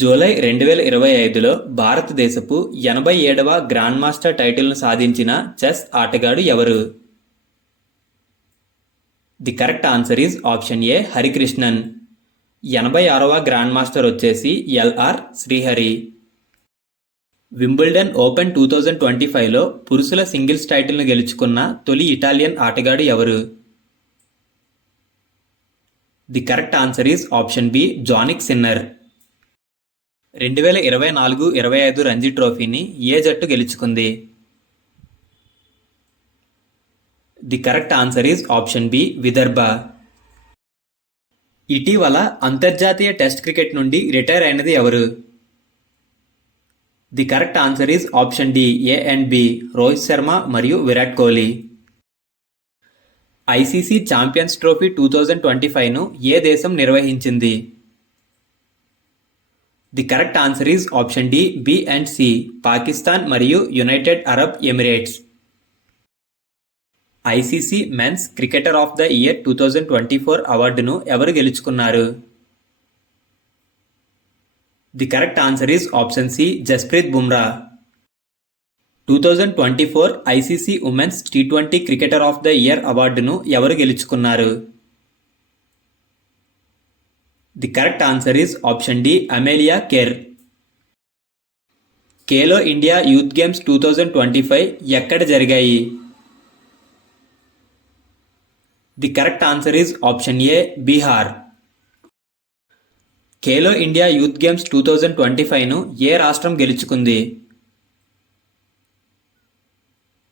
July 2025లో భారతదేశపు 87వ grand master టైటిల్ను సాధించిన చెస్ ఆటగాడు ఎవరు? The correct answer is option A Harikrishnan. 86వ గ్రాండ్ మాస్టర్ వచ్చేసి ఎల్ఆర్ శ్రీహరి. వింబుల్డన్ ఓపెన్ 2025లో పురుషుల సింగిల్స్ టైటిల్ను గెలుచుకున్న తొలి ఇటాలియన్ ఆటగాడు ఎవరు? The correct answer is option B Jannik Sinner. 2024-25 Ranji ట్రోఫీని ఏ జట్టు గెలుచుకుంది? The correct answer is option B Vidarbha. ఇటీవల అంతర్జాతీయ టెస్ట్ క్రికెట్ నుండి రిటైర్ అయినది ఎవరు? The correct answer is option D A and B Rohit Sharma మరియు Virat Kohli. ICC Champions Trophy 2025ను ఏ దేశం నిర్వహించింది? The correct answer is option D B and C Pakistan మరియు United Arab Emirates. ICC men's cricketer of the year 2024 అవార్డును ఎవరు గెలుచుకున్నారు? The correct answer is option C Jasprit Bumrah. 2024 ICC women's టీ20 క్రికెటర్ ఆఫ్ ద ఇయర్ అవార్డును ఎవరు గెలుచుకున్నారు? The correct answer is option D Amelia Kerr. Khelo India youth Games 2025 ఎక్కడ జరిగాయి? The correct answer is option A Bihar. Khelo India youth games 2025ను ఏ రాష్ట్రం గెలుచుకుంది?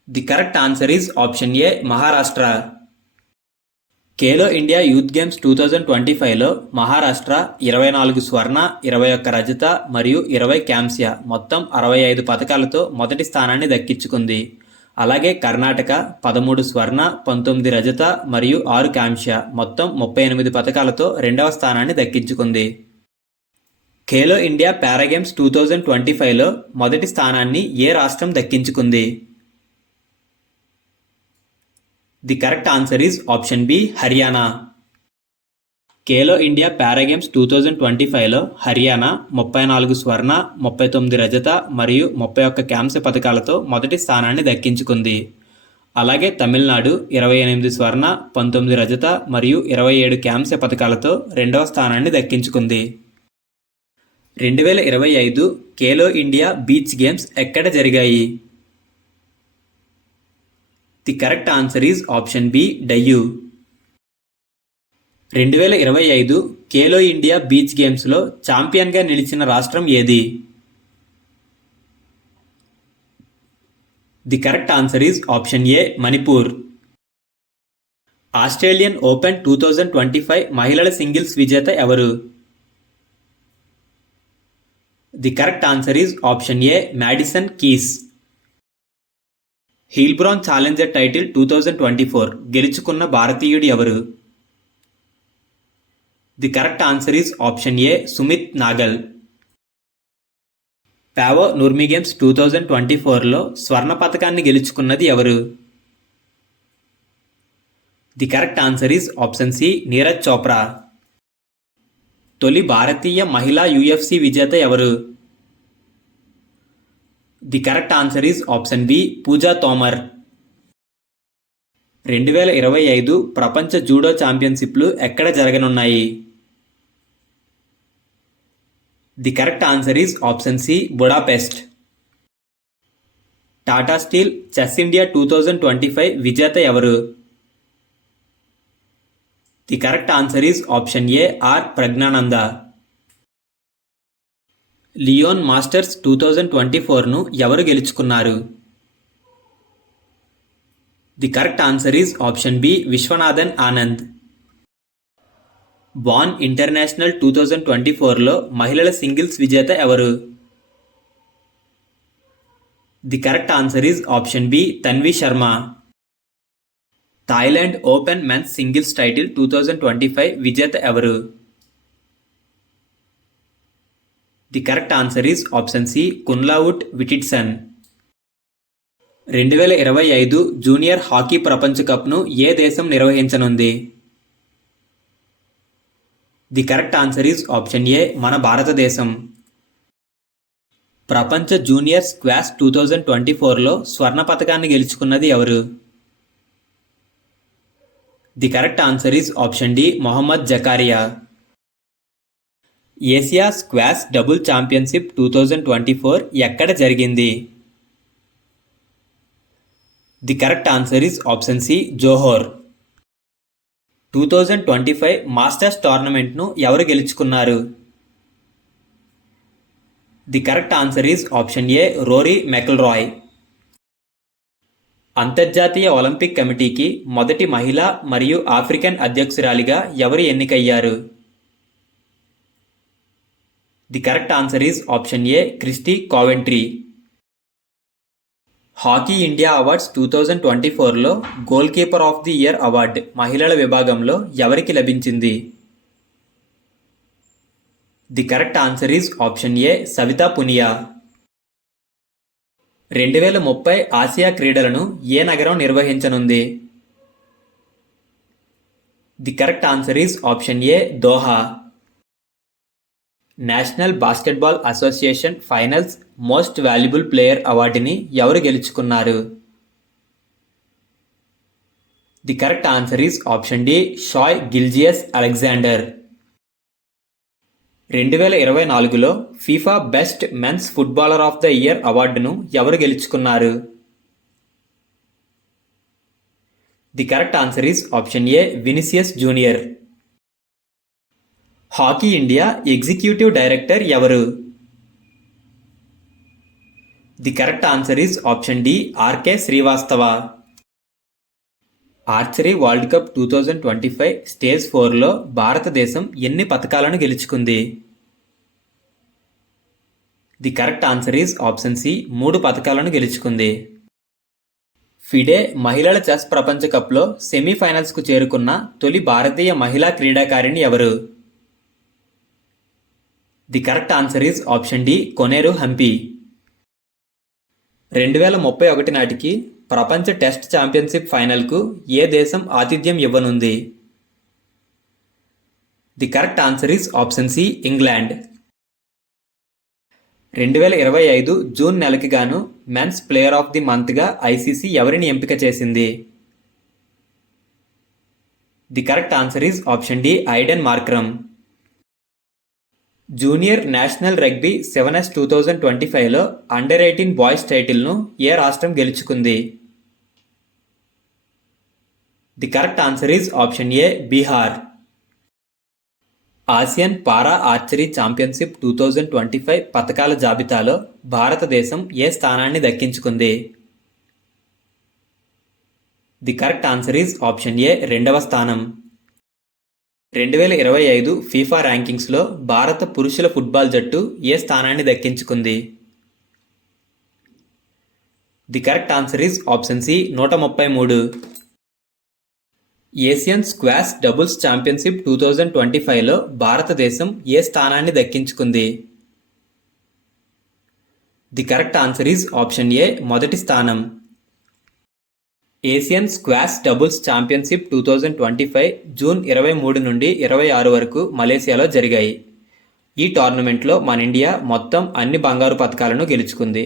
The correct answer is option A Maharashtra. Khelo India youth games 2025లో మహారాష్ట్ర 24 స్వర్ణ, 21 రజత మరియు 20 కాంస్య మొత్తం 65 పతకాలతో మొదటి స్థానాన్ని దక్కించుకుంది. అలాగే కర్ణాటక 13 స్వర్ణ, 19 రజత మరియు 6 కాంస్య మొత్తం 38 పతకాలతో రెండవ స్థానాన్ని దక్కించుకుంది. ఖేలో ఇండియా పారాగేమ్స్ 2025లో మొదటి స్థానాన్ని ఏ రాష్ట్రం దక్కించుకుంది? The correct answer is option B Haryana. Khelo India para games 2025లో హర్యానా 34 స్వర్ణ, 39 రజత మరియు 31 కాంస్య పతకాలతో మొదటి స్థానాన్ని దక్కించుకుంది. అలాగే తమిళనాడు 28 స్వర్ణ, 19 రజత మరియు 27 కాంస్య పతకాలతో రెండవ స్థానాన్ని దక్కించుకుంది. 2025 ఖేలో ఇండియా బీచ్ గేమ్స్ ఎక్కడ జరిగాయి? The correct answer is option B Diu. 2025 Khelo India beach గేమ్స్లో ఛాంపియన్గా నిలిచిన రాష్ట్రం ఏది? The correct answer is option A Manipur. Australian open 2025 మహిళల సింగిల్స్ విజేత ఎవరు? The correct answer is option A Madison Keys. Heilbronn challenger title 2024 గెలుచుకున్న భారతీయుడు ఎవరు? The correct answer is option A Sumit Nagal. Paavo Nurmi games 2024లో స్వర్ణ పతకాన్ని గెలుచుకున్నది ఎవరు? The correct answer is option C Neeraj Chopra. తొలి భారతీయ మహిళా యూఎఫ్సి విజేత ఎవరు? The correct answer is option B Pooja Tomar. 2025 ప్రపంచ జూడో ఛాంపియన్షిప్లు ఎక్కడ జరగనున్నాయి? The correct answer is option C Budapest. Tata steel chess India 2025 విజేత ఎవరు? The correct answer is option A R Praggnanandhaa. Leon masters 2024ను ఎవరు గెలుచుకున్నారు? The correct answer is option B Viswanathan Anand. Bonn international 2024లో మహిళల సింగిల్స్ విజేత ఎవరు? The correct answer is option B Tanvi Sharma. Thailand open men's singles title 2025 విజేత ఎవరు? The correct answer is option C Kunlavut Vitidsarn. 2025 junior hockey ప్రపంచ కప్ను ఏ దేశం నిర్వహించనుంది? The correct answer is option A మన భారతదేశం. ప్రపంచ జూనియర్ స్క్వాష్ 2024లో స్వర్ణ పతకాన్ని గెలుచుకున్నది ఎవరు? The correct answer is option D Mohamed Zakaria. Asia squash double championship 2024 ఎక్కడ జరిగింది? The correct answer is option C Johor. 2025 masters టోర్నమెంట్ను ఎవరు గెలుచుకున్నారు? The correct answer is option A Rory McIlroy. అంతర్జాతీయ ఒలింపిక్ కమిటీకి మొదటి మహిళ మరియు ఆఫ్రికన్ అధ్యక్షురాలిగా ఎవరు ఎన్నికయ్యారు? The correct answer is option A Kirsty Coventry. Hockey India awards 2024లో goalkeeper of the year award మహిళల విభాగంలో ఎవరికి లభించింది? The correct answer is option A Savita Punia. 2030 Asia క్రీడలను ఏ నగరం నిర్వహించనుంది? The correct answer is option A Doha. National basketball association finals most valuable player అవార్డుని ఎవరు గెలుచుకున్నారు? The correct answer is option D Shai Gilgeous Alexander. 2024లో FIFA best men's footballer of the year అవార్డును ఎవరు గెలుచుకున్నారు? The correct answer is option A Vinicius junior. Hockey India executive director ఎవరు? The correct answer is option D R K Srivastava. Archery world cup 2025 stage 4లో భారతదేశం ఎన్ని పతకాలను గెలుచుకుంది? The correct answer is option C 3 పతకాలను గెలుచుకుంది. ఫిడే మహిళల చెస్ ప్రపంచ కప్లో సెమీఫైనల్స్కు చేరుకున్న తొలి భారతీయ మహిళా క్రీడాకారిణి ఎవరు? The correct answer is option D Koneru Humpy. 2031 నాటికి ప్రపంచ టెస్ట్ ఛాంపియన్షిప్ ఫైనల్కు ఏ దేశం ఆతిథ్యం ఇవ్వనుంది? The correct answer is option C England. 2025 June నెలకి గాను మెన్స్ ప్లేయర్ ఆఫ్ ది మంత్గా ఐసీసీ ఎవరిని ఎంపిక చేసింది? The correct answer is option D Aiden Markram. Junior national rugby 7s 2025లో అండర్-18 బాయ్స్ టైటిల్ను ఏ రాష్ట్రం గెలుచుకుంది? The correct answer is option A Bihar. Asian para archery championship 2025 పతకాల జాబితాలో భారతదేశం ఏ స్థానాన్ని దక్కించుకుంది? The correct answer is option ఏ 2వ స్థానం. 2025 ఫీఫా ర్యాంకింగ్స్లో భారత పురుషుల ఫుట్బాల్ జట్టు ఏ స్థానాన్ని దక్కించుకుంది? The correct answer is option C 133. Asian squash doubles championship 2025లో భారతదేశం ఏ స్థానాన్ని దక్కించుకుంది? The correct answer is option A మొదటి స్థానం. Asian squash doubles championship 2025 June 23 నుండి 26 వరకు మలేసియాలో జరిగాయి. ఈ టోర్నమెంట్లో మన ఇండియా మొత్తం అన్ని బంగారు పతకాలను గెలుచుకుంది.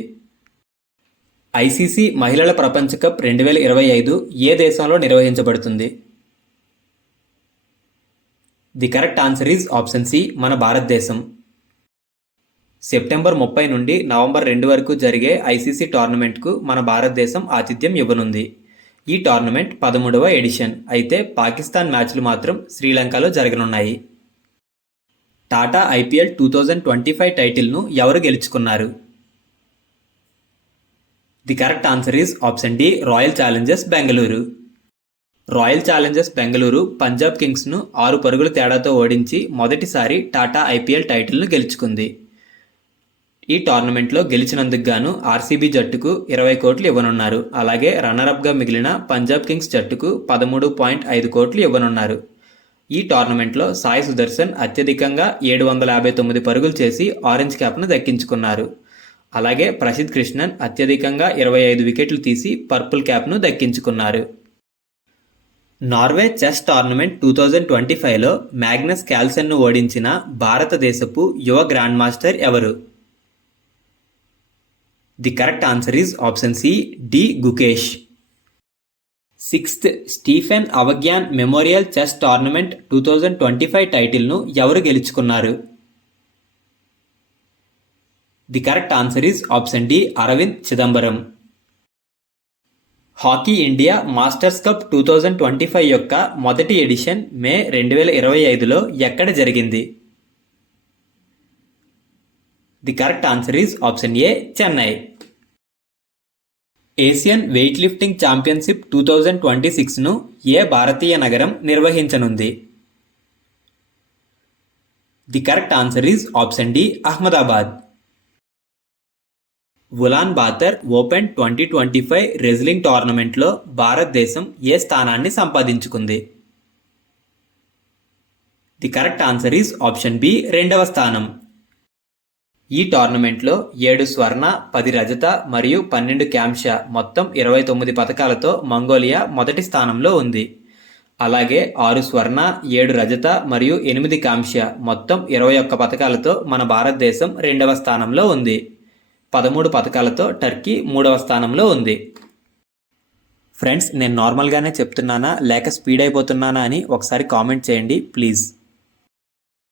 ఐసీసీ మహిళల ప్రపంచ కప్ 2025 ఏ దేశంలో నిర్వహించబడుతుంది? The correct answer is option C మన భారతదేశం. సెప్టెంబర్ 30 నుండి నవంబర్ 2 వరకు జరిగే ఐసీసీ టోర్నమెంట్కు మన భారతదేశం ఆతిథ్యం ఇవ్వనుంది. ఈ టోర్నమెంట్ 13వ ఎడిషన్. అయితే పాకిస్తాన్ మ్యాచ్లు మాత్రం శ్రీలంకలో జరగనున్నాయి. టాటా ఐపీఎల్ 2025 టైటిల్ను ఎవరు గెలుచుకున్నారు? The correct answer is option D royal challengers Bengaluru. Royal challengers Bengaluru Punjab కింగ్స్ను 6 పరుగుల తేడాతో ఓడించి మొదటిసారి టాటా ఐపీఎల్ టైటిల్ను గెలుచుకుంది. ఈ టోర్నమెంట్లో గెలిచినందుకు గాను ఆర్సీబీ జట్టుకు 20 కోట్లు ఇవ్వనున్నారు. అలాగే రన్నరప్గా మిగిలిన పంజాబ్ కింగ్స్ జట్టుకు 13.5 కోట్లు ఇవ్వనున్నారు. ఈ టోర్నమెంట్లో సాయి సుదర్శన్ అత్యధికంగా 759 పరుగులు చేసి ఆరెంజ్ క్యాప్ను దక్కించుకున్నారు. అలాగే ప్రసిద్ధ్ కృష్ణన్ అత్యధికంగా 25 వికెట్లు తీసి పర్పుల్ క్యాప్ను దక్కించుకున్నారు. నార్వే చెస్ టోర్నమెంట్ 2025లో మ్యాగ్నస్ కార్ల్సన్ను ఓడించిన భారతదేశపు యువ గ్రాండ్ మాస్టర్ ఎవరు? The correct answer is option C D Gukesh. 6th Stephen Avagyan memorial chess tournament 2025 టైటిల్ను ఎవరు గెలుచుకున్నారు? The correct answer is option D Aravindh Chithambaram. Hockey India masters cup 2025 యొక్క మొదటి ఎడిషన్ మే 2025లో ఎక్కడ జరిగింది? The correct answer is option A Chennai. Asian weightlifting championship 2026ను ఏ భారతీయ నగరం నిర్వహించనుంది? The correct answer is option D Ahmedabad. Ulaanbaatar open 2025 wrestling టోర్నమెంట్లో భారతదేశం ఏ స్థానాన్ని సంపాదించుకుంది? The correct answer is option B 2వ స్థానం. ఈ టోర్నమెంట్లో 7 స్వర్ణ, 10 రజత మరియు 12 కాంస్య మొత్తం 29 పతకాలతో మంగోలియా మొదటి స్థానంలో ఉంది. అలాగే 6 స్వర్ణ, 7 రజత మరియు 8 కాంస్య మొత్తం 21 పతకాలతో మన భారతదేశం 2వ స్థానంలో ఉంది. 13 పతకాలతో టర్కీ 3వ స్థానంలో ఉంది. ఫ్రెండ్స్, నేను నార్మల్గానే చెప్తున్నానా లేక స్పీడ్ అయిపోతున్నానా అని ఒకసారి కామెంట్ చేయండి ప్లీజ్.